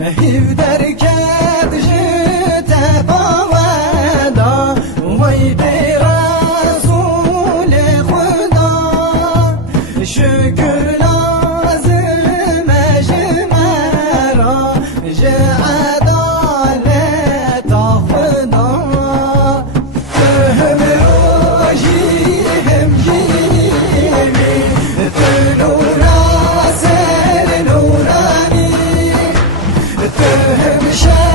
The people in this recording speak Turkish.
Mehiv derket jite paveda Vay bi Resul-i Huda Şükür hemşer